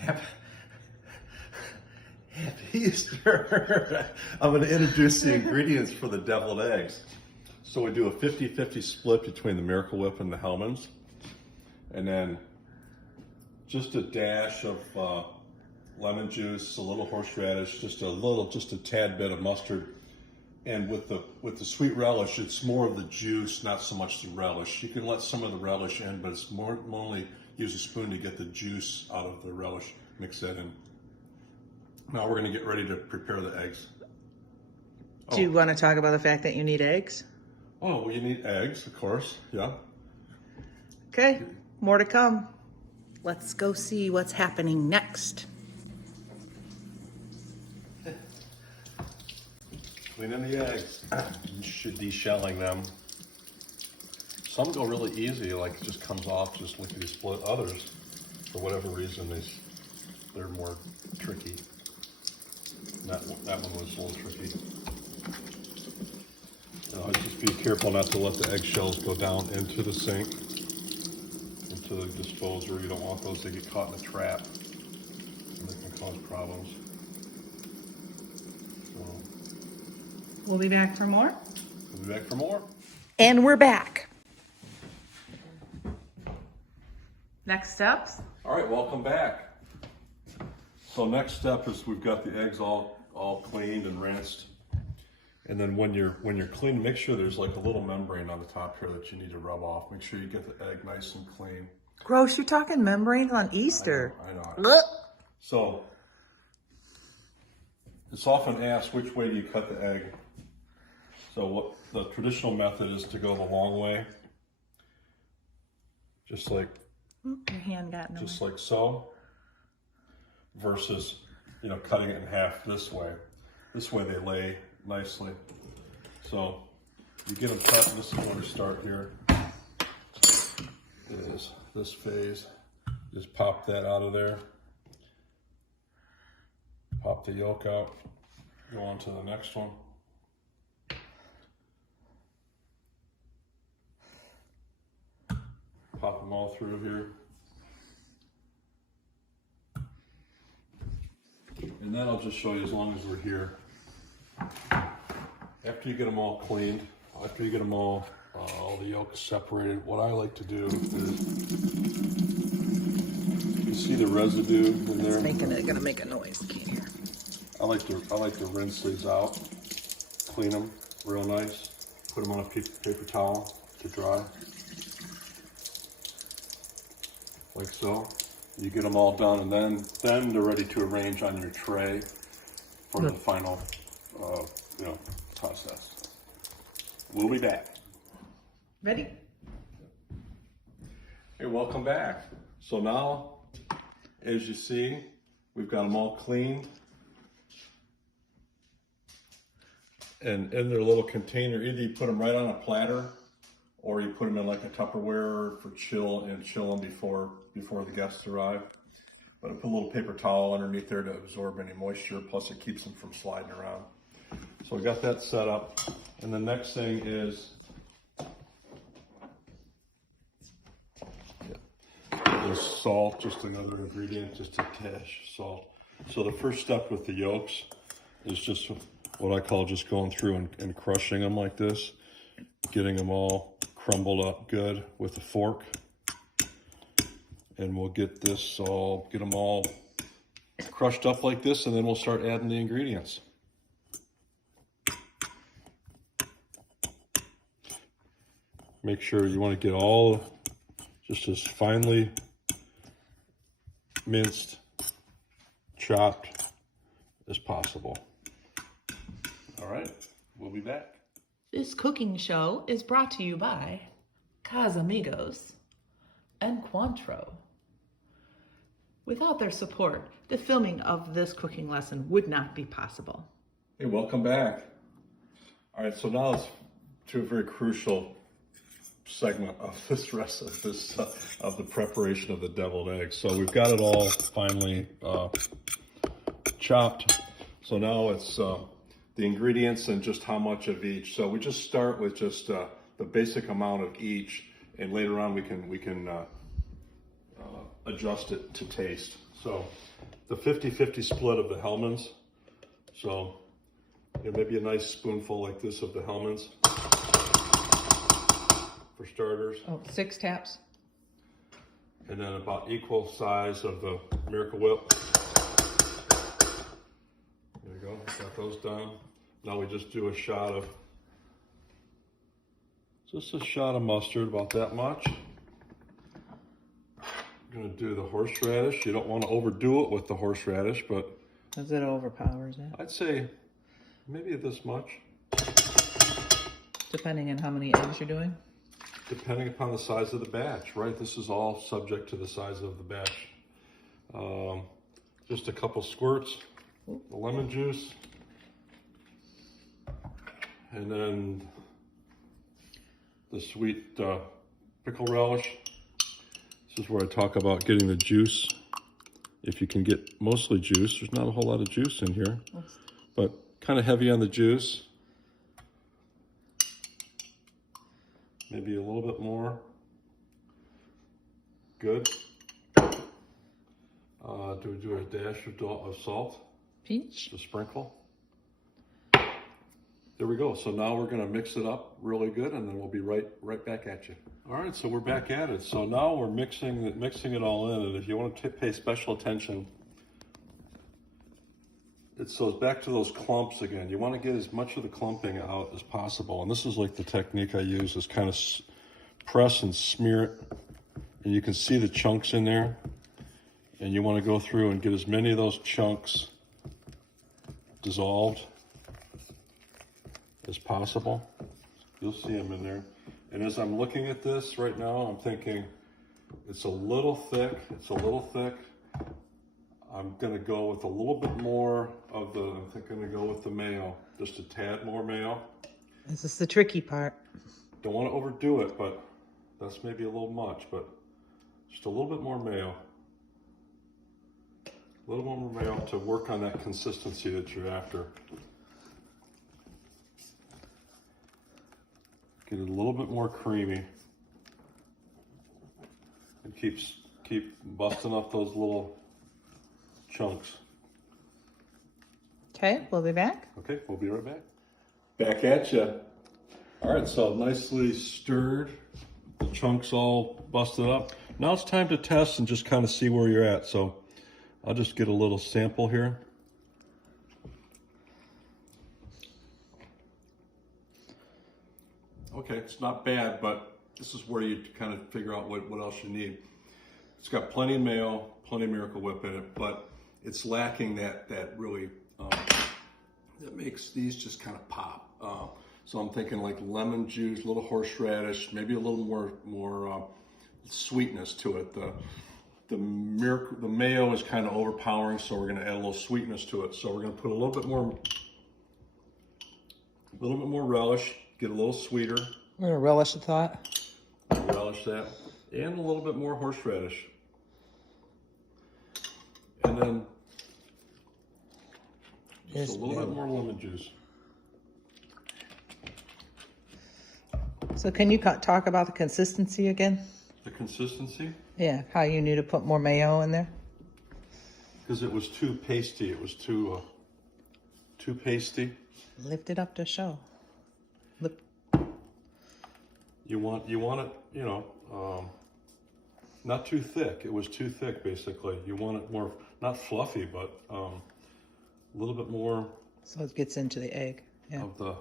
Happy, happy Easter. I'm going to introduce the ingredients for the deviled eggs. So we do a 50-50 split between the Miracle Whip and the Hellmann's. And then just a dash of lemon juice, a little horseradish, just a tad bit of mustard. And with the sweet relish, it's more of the juice, not so much the relish. You can let some of the relish in, but it's more only use a spoon to get the juice out of the relish. Mix that in. Now we're going to get ready to prepare the eggs. Do you want to talk about the fact that you need eggs? Oh, well, you need eggs, of course. Yeah. Okay, more to come. Let's go see what's happening next. Cleaning the eggs. You should de-shelling them. Some go really easy, like it just comes off just lickety split. Others, for whatever reason, they're more tricky. That one was a little tricky. Just be careful not to let the eggshells go down into the sink, into the disposer. You don't want those to get caught in a trap. They can cause problems. We'll be back for more. We'll be back for more. And we're back. Next steps. All right, welcome back. So next step is we've got the eggs all cleaned and rinsed. And then when you're cleaning, make sure there's like a little membrane on the top here that you need to rub off. Make sure you get the egg nice and clean. Gross, you're talking membranes on Easter. I know. So it's often asked, which way do you cut the egg? So what the traditional method is to go the long way. Just like your hand got in the way. Just like so. Versus, cutting it in half this way. This way they lay nicely. So you get them cut, and this is where we start here. Is this phase. Just pop that out of there. Pop the yolk out. Go on to the next one. Pop them all through here. And then I'll just show you as long as we're here. After you get them all cleaned, after you get them all the yolk separated, what I like to do is, you see the residue in there? It's gonna make a noise. Can't hear. I like to rinse these out, clean them real nice, put them on a paper towel to dry, like so. You get them all done, and then they're ready to arrange on your tray for the final, process. We'll be back. Ready? Hey, welcome back. So now, as you see, we've got them all cleaned. And in their little container, either you put them right on a platter, or you put them in like a Tupperware for chill them before the guests arrive. But I put a little paper towel underneath there to absorb any moisture, plus it keeps them from sliding around. So we got that set up. And the next thing is there's salt, just another ingredient, just a dash salt. So the first step with the yolks is just what I call just going through and crushing them like this, getting them all crumbled up good with a fork. And we'll get them all crushed up like this, and then we'll start adding the ingredients. Make sure you want to get all just as finely minced, chopped as possible. All right, we'll be back. This cooking show is brought to you by Casamigos and Cointreau. Without their support, the filming of this cooking lesson would not be possible. Hey, welcome back. All right, so now it's to a very crucial segment of this recipe, of the preparation of the deviled eggs. So we've got it all finely chopped. So now it's the ingredients and just how much of each. So we just start with just the basic amount of each, and later on we can adjust it to taste. So the 50-50 split of the Hellmann's. So maybe a nice spoonful like this of the Hellmann's for starters. Oh, 6 taps. And then about equal size of the Miracle Whip. There you go, got those done. Now we just do a shot of, just a shot of mustard, about that much. I'm gonna do the horseradish. You don't want to overdo it with the horseradish, but Does it overpowers it? I'd say maybe this much. Depending on how many eggs you're doing? Depending upon the size of the batch, right? This is all subject to the size of the batch. Just a couple squirts, the lemon juice, and then the sweet pickle relish. This is where I talk about getting the juice. If you can get mostly juice, there's not a whole lot of juice in here, but kind of heavy on the juice. Maybe a little bit more. Good. Do we do a dash of salt? Peach? Just a sprinkle. There we go. So now we're going to mix it up really good, and then we'll be right back at you. All right, so we're back at it. So now we're mixing it all in, and if you want to pay special attention, so it's back to those clumps again. You want to get as much of the clumping out as possible, and this is like the technique I use, is kind of press and smear it, and you can see the chunks in there, and you want to go through and get as many of those chunks dissolved as possible. You'll see them in there. And as I'm looking at this right now, I'm thinking it's a little thick. I'm gonna go with a little bit more of the, I'm gonna go with the mayo, just a tad more mayo. This is the tricky part. Don't want to overdo it, but that's maybe a little much, but just a little bit more mayo. A little more mayo to work on that consistency that you're after. Get it a little bit more creamy. And keep busting up those little chunks. Okay, we'll be back. Okay, we'll be right back. Back at you. All right, so nicely stirred. The chunks all busted up. Now it's time to test and just kind of see where you're at. So I'll just get a little sample here. Okay, it's not bad, but this is where you kind of figure out what else you need. It's got plenty of mayo, plenty of Miracle Whip in it, but it's lacking that really, that makes these just kind of pop. So I'm thinking like lemon juice, a little horseradish, maybe a little more sweetness to it. The mayo is kind of overpowering, so we're gonna add a little sweetness to it. So we're gonna put a little bit more relish, get a little sweeter. We're gonna relish the thought. Relish that, and a little bit more horseradish. And then just a little bit more lemon juice. So can you talk about the consistency again? The consistency? Yeah, how you knew to put more mayo in there? Because it was too pasty. It was too pasty. Lift it up to show. You want it, you know, not too thick. It was too thick, basically. You want it more, not fluffy, but a little bit more. So it gets into the egg. Yeah. Of the.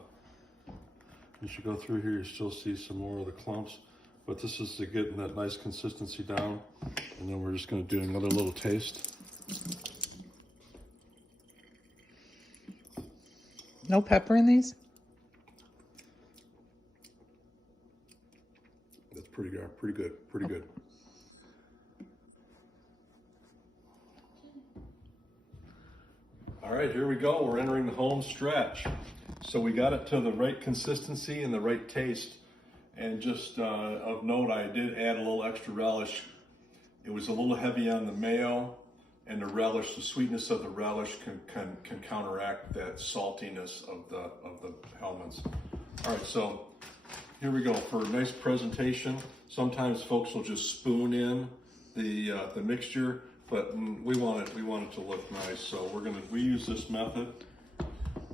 As you go through here, you still see some more of the clumps, but this is to getting that nice consistency down. And then we're just going to do another little taste. No pepper in these? That's pretty good. All right, here we go. We're entering the home stretch. So we got it to the right consistency and the right taste. And just of note, I did add a little extra relish. It was a little heavy on the mayo, and the relish, the sweetness of the relish can counteract that saltiness of the Hellmann's. All right, so here we go for a nice presentation. Sometimes folks will just spoon in the mixture. but we want it to look nice. So we use this method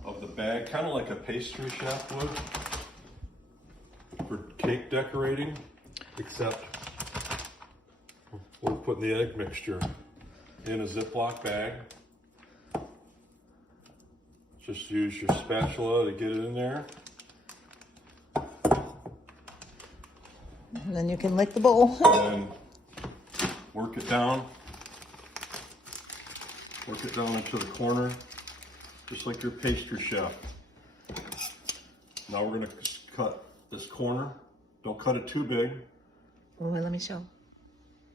of the bag, kind of like a pastry chef would for cake decorating, except we're putting the egg mixture in a Ziploc bag. Just use your spatula to get it in there. And then you can lick the bowl. And work it down. Work it down into the corner, just like your pastry chef. Now we're gonna cut this corner. Don't cut it too big. Oh, let me show.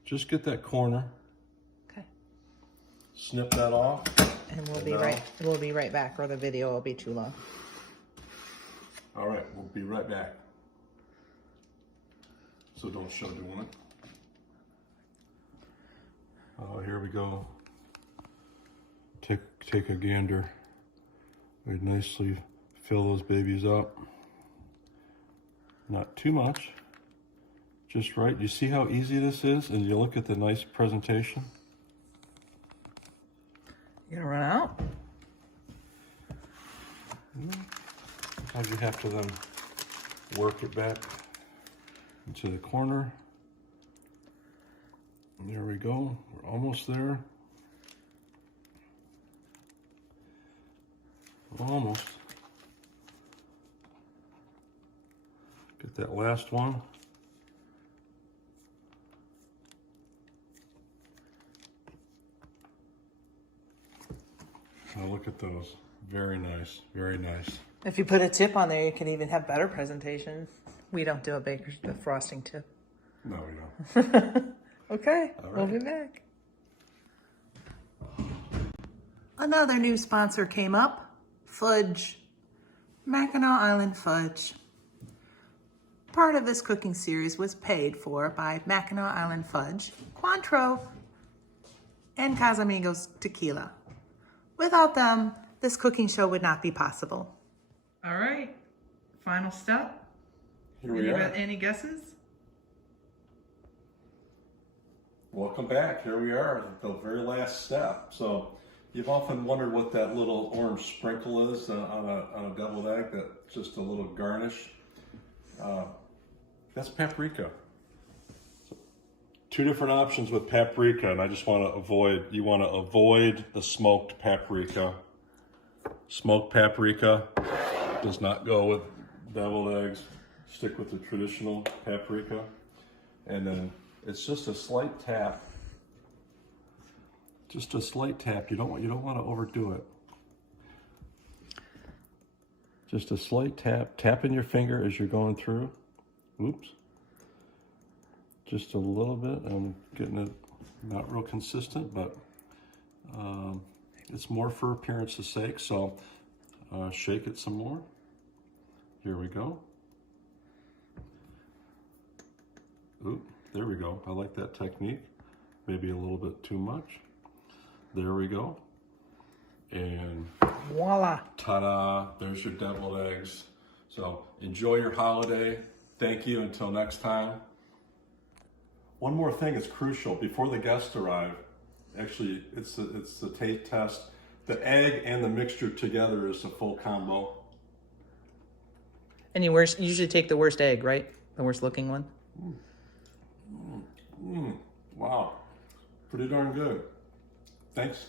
Just get that corner. Okay. Snip that off. And we'll be right back, or the video will be too long. All right, we'll be right back. So don't show doing it. Oh, here we go. Take a gander. We nicely fill those babies up. Not too much, just right. You see how easy this is? And you look at the nice presentation. You gonna run out? Sometimes you have to then work it back into the corner. And there we go. We're almost there. Almost. Get that last one. Now look at those. Very nice. Very nice. If you put a tip on there, you can even have better presentation. We don't do a frosting tip. No, we don't. Okay, All we'll right. be back. Another new sponsor came up. Fudge. Mackinac Island Fudge. Part of this cooking series was paid for by Mackinac Island Fudge, Cointreau, and Casamigos Tequila. Without them, this cooking show would not be possible. All right, final step. Here we are. Any guesses? Welcome back. Here we are at the very last step. So you've often wondered what that little orange sprinkle is on a deviled egg. That's just a little garnish. That's paprika. So, two different options with paprika, and I just want to avoid the smoked paprika. Smoked paprika does not go with deviled eggs. Stick with the traditional paprika. And then it's just a slight tap. Just a slight tap. You don't want to overdo it. Just a slight tap. Tap in your finger as you're going through. Oops. Just a little bit. I'm getting it not real consistent, but it's more for appearance's sake. So shake it some more. Here we go. Oop, there we go. I like that technique. Maybe a little bit too much. There we go. And Voila. ta-da, there's your deviled eggs. So enjoy your holiday. Thank you until next time. One more thing is crucial before the guests arrive. Actually, it's the taste test. The egg and the mixture together is a full combo. And you usually take the worst egg, right? The worst looking one? Wow, pretty darn good. Thanks.